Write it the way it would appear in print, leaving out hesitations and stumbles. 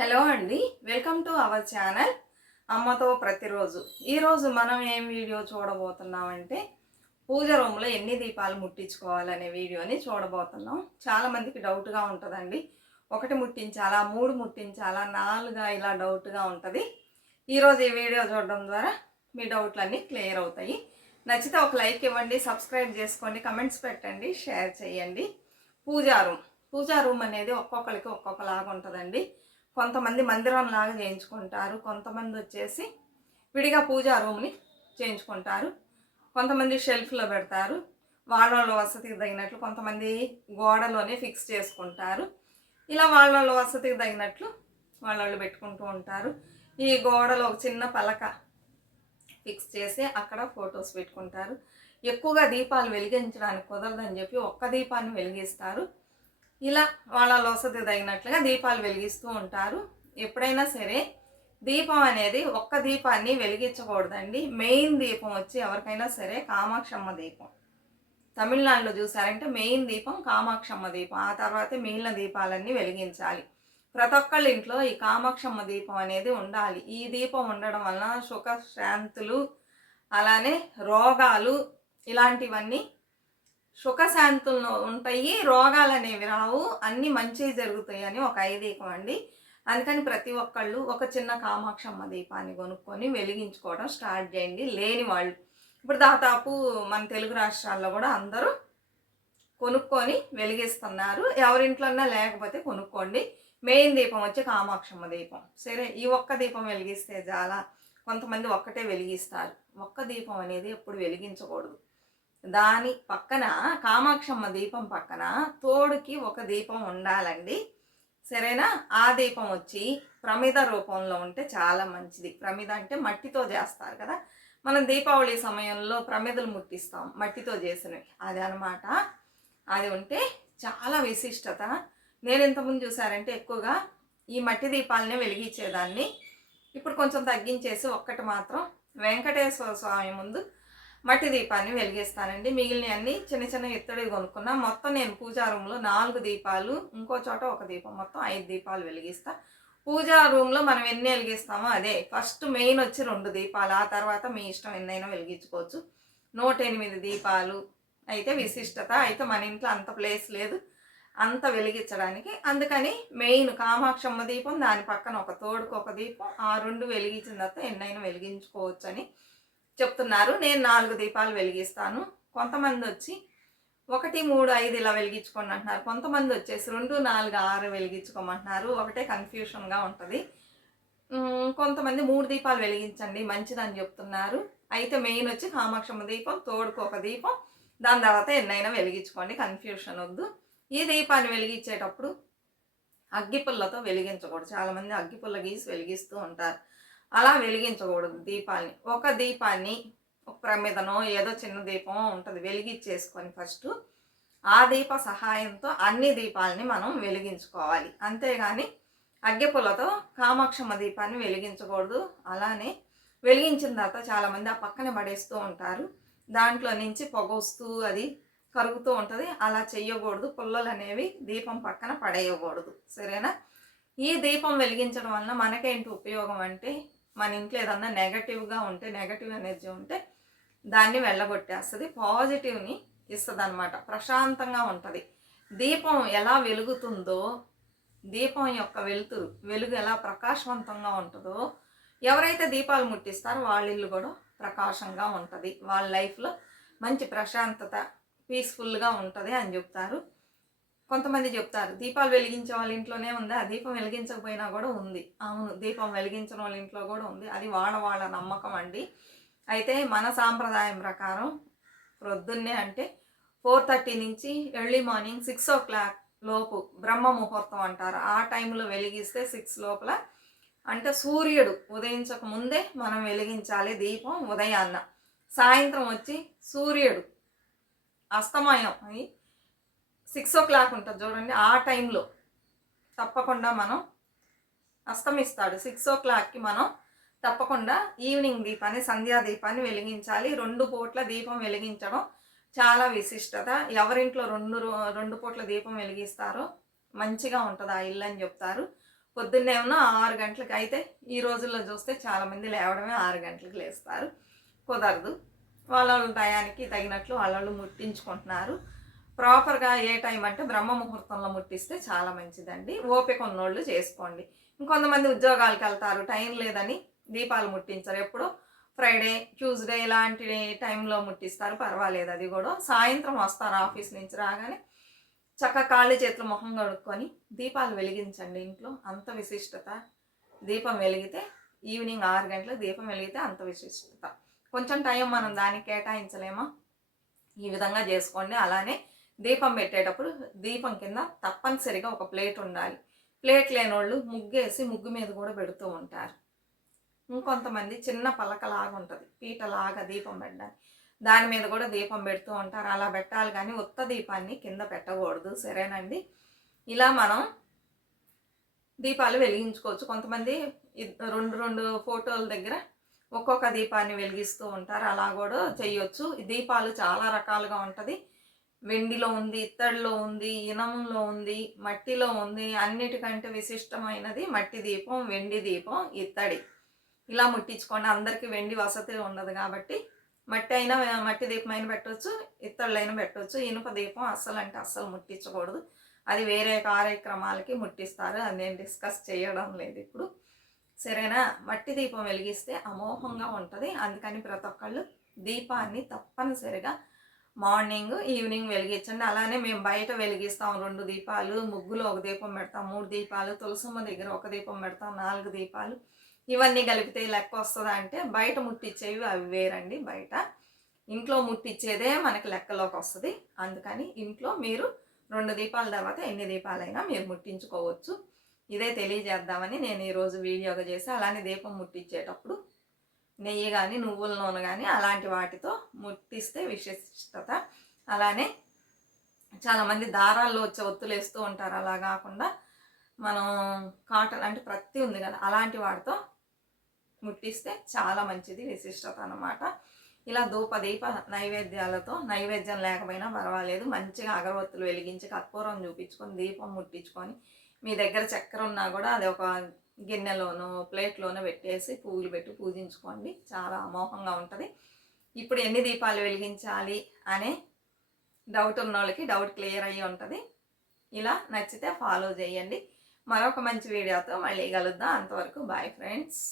Hello అండి, welcome to our channel అమ్మతో ప్రతిరోజు. ఈరోజు మనం ఏం వీడియో చూడబోతున్నామంటే పూజ రూమ్లో ఎన్ని దీపాలు ముట్టించుకోవాలనే వీడియోని చూడబోతున్నాం. చాలామందికి డౌట్గా ఉంటుందండి, ఒకటి ముట్టించాలా, మూడు ముట్టించాలా, నాలుగా, ఇలా డౌట్గా ఉంటుంది. ఈరోజు ఈ వీడియో చూడడం ద్వారా మీ డౌట్లన్నీ క్లియర్ అవుతాయి. నచ్చితే ఒక లైక్ ఇవ్వండి, సబ్స్క్రైబ్ చేసుకోండి, కమెంట్స్ పెట్టండి, షేర్ చేయండి. పూజా రూమ్ అనేది ఒక్కొక్కరికి ఒక్కొక్కలాగా ఉంటుందండి. కొంతమంది మందిరం లాగా చేయించుకుంటారు, కొంతమంది వచ్చేసి విడిగా పూజా రూమ్ని చేయించుకుంటారు, కొంతమంది షెల్ఫ్లో పెడతారు, వాళ్ళ వసతికి తగినట్లు. కొంతమంది గోడలోనే ఫిక్స్ చేసుకుంటారు. ఇలా వాళ్ళ వసతికి తగినట్లు వాళ్ళు పెట్టుకుంటూ ఉంటారు. ఈ గోడలో ఒక చిన్న పలక ఫిక్స్ చేసి అక్కడ ఫొటోస్ పెట్టుకుంటారు. ఎక్కువగా దీపాలు వెలిగించడానికి కుదరదని చెప్పి ఒక్క దీపాన్ని వెలిగిస్తారు. ఇలా వాళ్ళ వసతి తగినట్లుగా దీపాలు వెలిగిస్తూ ఉంటారు. ఎప్పుడైనా సరే దీపం అనేది ఒక్క దీపాన్ని వెలిగించకూడదండి. మెయిన్ దీపం వచ్చి ఎవరికైనా సరే కామాక్షమ్మ దీపం. తమిళనాడులో చూసారంటే మెయిన్ దీపం కామాక్షమ్మ దీపం. ఆ తర్వాతే మిగిలిన దీపాలన్నీ వెలిగించాలి. ప్రతి ఒక్కళ్ళ ఇంట్లో ఈ కామాక్షమ్మ దీపం అనేది ఉండాలి. ఈ దీపం ఉండడం వలన సుఖ శాంతులు, అలానే రోగాలు, ఇలాంటివన్నీ సుఖశాంతులు ఉంటాయి, రోగాలు అనేవి రావు, అన్నీ మంచిగా జరుగుతాయి అని ఒక ఐదీపం అండి. అందుకని ప్రతి ఒక్కళ్ళు ఒక చిన్న కామాక్షమ్మ దీపాన్ని కొనుక్కొని వెలిగించుకోవడం స్టార్ట్ చేయండి. లేని వాళ్ళు ఇప్పుడు దాదాపు మన తెలుగు రాష్ట్రాల్లో కూడా అందరూ కొనుక్కొని వెలిగిస్తున్నారు. ఎవరింట్లోన్నా లేకపోతే కొనుక్కోండి. మెయిన్ దీపం వచ్చి కామాక్షమ్మ దీపం. సరే, ఈ ఒక్క దీపం వెలిగిస్తే చాలా. కొంతమంది ఒక్కటే వెలిగిస్తారు. ఒక్క దీపం అనేది ఎప్పుడు వెలిగించకూడదు. దాని పక్కన కామాక్షమ్మ దీపం పక్కన తోడుకి ఒక దీపం ఉండాలండి. సరేనా? ఆ దీపం వచ్చి ప్రమిద రూపంలో ఉంటే చాలా మంచిది. ప్రమిద అంటే మట్టితో చేస్తారు కదా, మనం దీపావళి సమయంలో ప్రమిదలు ముట్టిస్తాం మట్టితో చేసినవి, అది అనమాట. అది ఉంటే చాలా విశిష్టత. నేను ఇంతకుముందు చూసారంటే ఎక్కువగా ఈ మట్టి దీపాలనే వెలిగించేదాన్ని. ఇప్పుడు కొంచెం తగ్గించేసి ఒక్కటి మాత్రం వెంకటేశ్వర స్వామి ముందు మట్టి దీపాన్ని వెలిగిస్తానండి. మిగిలిన అన్ని చిన్న చిన్న ఇత్తడి కొనుక్కున్నా. మొత్తం నేను పూజా రూమ్లో 4 దీపాలు, ఇంకో చోట ఒక దీపం, మొత్తం 5 దీపాలు వెలిగిస్తా. పూజా రూమ్లో మనం ఎన్ని వెలిగిస్తామో అదే. ఫస్ట్ మెయిన్ వచ్చి 2 దీపాలు, ఆ తర్వాత మీ ఇష్టం ఎన్నైనా వెలిగించుకోవచ్చు. 108 దీపాలు అయితే విశిష్టత. అయితే మన ఇంట్లో అంత ప్లేస్ లేదు అంత వెలిగించడానికి. అందుకని మెయిన్ కామాక్షమ్మ దీపం, దాని పక్కన ఒక తోడుకు ఒక దీపం, ఆ 2 వెలిగించిన తర్వాత ఎన్నైనా వెలిగించుకోవచ్చు అని చెప్తున్నారు. నేను 4 దీపాలు వెలిగిస్తాను. కొంతమంది వచ్చి 1, 3, 5 ఇలా వెలిగించుకోండి అంటున్నారు. కొంతమంది వచ్చేసి 2, 4, 6 వెలిగించుకోమంటున్నారు. ఒకటే కన్ఫ్యూషన్గా ఉంటుంది. కొంతమంది 3 దీపాలు వెలిగించండి మంచిదని చెప్తున్నారు. అయితే మెయిన్ వచ్చి కామాక్షమ్మ దీపం, తోడుకు ఒక దీపం, దాని తర్వాత ఎన్నైనా వెలిగించుకోండి, కన్ఫ్యూషన్ వద్దు. ఈ దీపాన్ని వెలిగించేటప్పుడు అగ్గిపుల్లతో వెలిగించకూడదు. చాలామంది అగ్గిపుల్ల గీసి వెలిగిస్తూ ఉంటారు. అలా వెలిగించకూడదు దీపాలని. ఒక దీపాన్ని ఒక ప్రమిదనో ఏదో చిన్న దీపం ఉంటుంది వెలిగించేసుకొని ఫస్ట్ ఆ దీప సహాయంతో అన్ని దీపాలని మనం వెలిగించుకోవాలి. అంతేగాని అగ్గిపుల్లతో కామాక్షమ్మ దీపాన్ని వెలిగించకూడదు. అలానే వెలిగించిన తర్వాత చాలామంది ఆ పక్కనే పడేస్తూ ఉంటారు. దాంట్లో నుంచి పొగ వస్తూ అది కరుగుతూ ఉంటుంది. అలా చెయ్యకూడదు. పుల్లలు అనేవి దీపం పక్కన పడేయకూడదు. సరేనా? ఈ దీపం వెలిగించడం వలన మనకేంటి ఉపయోగం అంటే, మన ఇంట్లో ఏదన్నా నెగటివ్గా ఉంటే, నెగటివ్ ఎనర్జీ ఉంటే దాన్ని వెళ్ళగొట్టేస్తుంది, పాజిటివ్ని ఇస్తుంది అనమాట. ప్రశాంతంగా ఉంటుంది. దీపం ఎలా వెలుగుతుందో, దీపం యొక్క వెలుగు ఎలా ప్రకాశవంతంగా ఉంటుందో, ఎవరైతే దీపాలు ముట్టిస్తారో వాళ్ళ ఇల్లు కూడా ప్రకాశంగా ఉంటుంది. వాళ్ళ లైఫ్లో మంచి ప్రశాంతత, పీస్ఫుల్గా ఉంటుంది అని చెప్తారు. కొంతమంది చెప్తారు దీపాలు వెలిగించే వాళ్ళ ఇంట్లోనే ఉంది, ఆ దీపం వెలిగించకపోయినా కూడా ఉంది. అవును, దీపం వెలిగించిన వాళ్ళ ఇంట్లో కూడా ఉంది. అది వాళ్ళ నమ్మకం అండి. అయితే మన సాంప్రదాయం ప్రకారం ప్రొద్దున్నే అంటే 4:30 నుంచి ఎర్లీ మార్నింగ్ 6 o'clock లోపు బ్రహ్మ ముహూర్తం అంటారు. ఆ టైంలో వెలిగిస్తే 6 లోపల, అంటే సూర్యుడు ఉదయించక ముందే మనం వెలిగించాలి దీపం ఉదయాన్న. సాయంత్రం వచ్చి సూర్యుడు అస్తమయం అయి 6 o'clock ఉంటుంది చూడండి, ఆ టైంలో తప్పకుండా మనం అస్తమిస్తాడు. 6 o'clockకి మనం తప్పకుండా ఈవినింగ్ దీపాన్ని, సంధ్యా దీపాన్ని వెలిగించాలి. 2 పూట్ల దీపం వెలిగించడం చాలా విశిష్టత. ఎవరింట్లో 2 పూట్ల దీపం వెలిగిస్తారో మంచిగా ఉంటుంది ఆ ఇల్లు అని చెప్తారు. పొద్దున్నేమో 6 గంటలకు అయితే ఈ రోజుల్లో చూస్తే చాలామంది లేవడమే 6 గంటలకు లేస్తారు. కుదరదు. వాళ్ళ టయానికి తగినట్లు వాళ్ళు ముట్టించుకుంటున్నారు. ప్రాపర్‌గా ఏ టైం అంటే బ్రహ్మ ముహూర్తంలో ముట్టిస్తే చాలా మంచిదండి. ఓపిక ఉన్నోళ్ళు చేసుకోండి. ఇంకొంతమంది ఉద్యోగాలకెళ్తారు. టైం లేదని దీపాలు ముట్టించరు. ఎప్పుడో ఫ్రైడే, ట్యూస్‌డే ఇలాంటి టైంలో ముట్టిస్తారు. పర్వాలేదు అది గూడా. సాయంత్రం వస్తారు ఆఫీస్ నుంచి రాగానే చక్కగా కాళ్ళు చేతులు మొహం కడుక్కొని దీపాలు వెలిగించండి ఇంట్లో. అంత విశిష్టత. దీపం వెలిగితే ఈవినింగ్ 6 గంటలకు దీపం వెలిగితే అంత విశిష్టత. కొంచెం టైం మనం దానికి కేటాయించలేమా? ఈ విధంగా చేసుకోండి. అలానే దీపం పెట్టేటప్పుడు దీపం కింద తప్పనిసరిగా ఒక ప్లేట్ ఉండాలి. ప్లేట్ లేనోళ్ళు ముగ్గేసి ముగ్గు మీద కూడా పెడుతూ ఉంటారు. ఇంకొంతమంది చిన్న పలకలాగా ఉంటుంది, పీటలాగా దీపం పెట్టడానికి, దాని మీద కూడా దీపం పెడుతూ ఉంటారు. అలా పెట్టాలి కానీ ఉత్త దీపాన్ని కింద పెట్టకూడదు. సరేనండి. ఇలా మనం దీపాలు వెలిగించుకోవచ్చు. కొంతమంది రెండు ఫోటోల దగ్గర ఒక్కొక్క దీపాన్ని వెలిగిస్తూ ఉంటారు. అలా కూడా చేయొచ్చు. దీపాలు చాలా రకాలుగా ఉంటుంది. వెండిలో ఉంది, ఇత్తడిలో ఉంది, ఇనములో ఉంది, మట్టిలో ఉంది. అన్నిటికంటే విశిష్టమైనది మట్టి దీపం, వెండి దీపం, ఇత్తడి. ఇలా ముట్టించుకోండి. అందరికీ వెండి వసతి ఉండదు కాబట్టి మట్టి అయినా మట్టి దీపం అయినా పెట్టవచ్చు, ఇత్తళ్ళైనా పెట్టవచ్చు. ఇనుప దీపం అస్సలు ముట్టించకూడదు. అది వేరే కార్యక్రమాలకి ముట్టిస్తారు. అది నేను డిస్కస్ చేయడం లేదు ఇప్పుడు. సరేనా? మట్టి దీపం వెలిగిస్తే అమోఘంగా ఉంటుంది. అందుకని ప్రతి ఒక్కళ్ళు దీపాన్ని తప్పనిసరిగా మార్నింగ్, ఈవినింగ్ వెలిగించండి. అలానే మేము బయట వెలిగిస్తాం 2 దీపాలు, ముగ్గులో 1 దీపం పెడతాం, 3 దీపాలు, తులసమ్మ దగ్గర 1 దీపం పెడతాం, 4 దీపాలు. ఇవన్నీ కలిపితే లెక్క వస్తుందా అంటే బయట ముట్టించేవి అవి వేరండి. బయట ఇంట్లో ముట్టించేదే మనకి లెక్కలోకి వస్తుంది. అందుకని ఇంట్లో మీరు 2 దీపాల తర్వాత ఎన్ని దీపాలైనా మీరు ముట్టించుకోవచ్చు. ఇదే తెలియజేద్దామని నేను ఈరోజు వీడియోగా చేసి, అలానే దీపం ముట్టించేటప్పుడు నెయ్యి కానీ నువ్వుల నూనె కానీ అలాంటి వాటితో ముట్టిస్తే విశిష్టత. అలానే చాలామంది దారాల్లో వచ్చే ఒత్తులు వేస్తూ ఉంటారు. అలా కాకుండా మనం కాటన్ అంటే ప్రత్తి ఉంది కదా, అలాంటి వాటితో ముట్టిస్తే చాలా మంచిది, విశిష్టత అన్నమాట. ఇలా దీప నైవేద్యాలతో, నైవేద్యం లేకపోయినా పర్వాలేదు, మంచిగా అగరవత్తులు వెలిగించి కర్పూరం చూపించుకొని దీపం ముట్టించుకొని, మీ దగ్గర చక్కెర ఉన్నా కూడా అది ఒక గిన్నెలోనో ప్లేట్లోనో పెట్టేసి పువ్వులు పెట్టి పూజించుకోండి. చాలా అమోఘంగా ఉంటుంది. ఇప్పుడు ఎన్ని దీపాలు వెలిగించాలి అనే డౌట్ ఉన్న వాళ్ళకి డౌట్ క్లియర్ అయ్యి ఉంటుంది. ఇలా నచ్చితే ఫాలో చేయండి. మరొక మంచి వీడియోతో మళ్ళీ కలుద్దాం. అంతవరకు బాయ్ ఫ్రెండ్స్.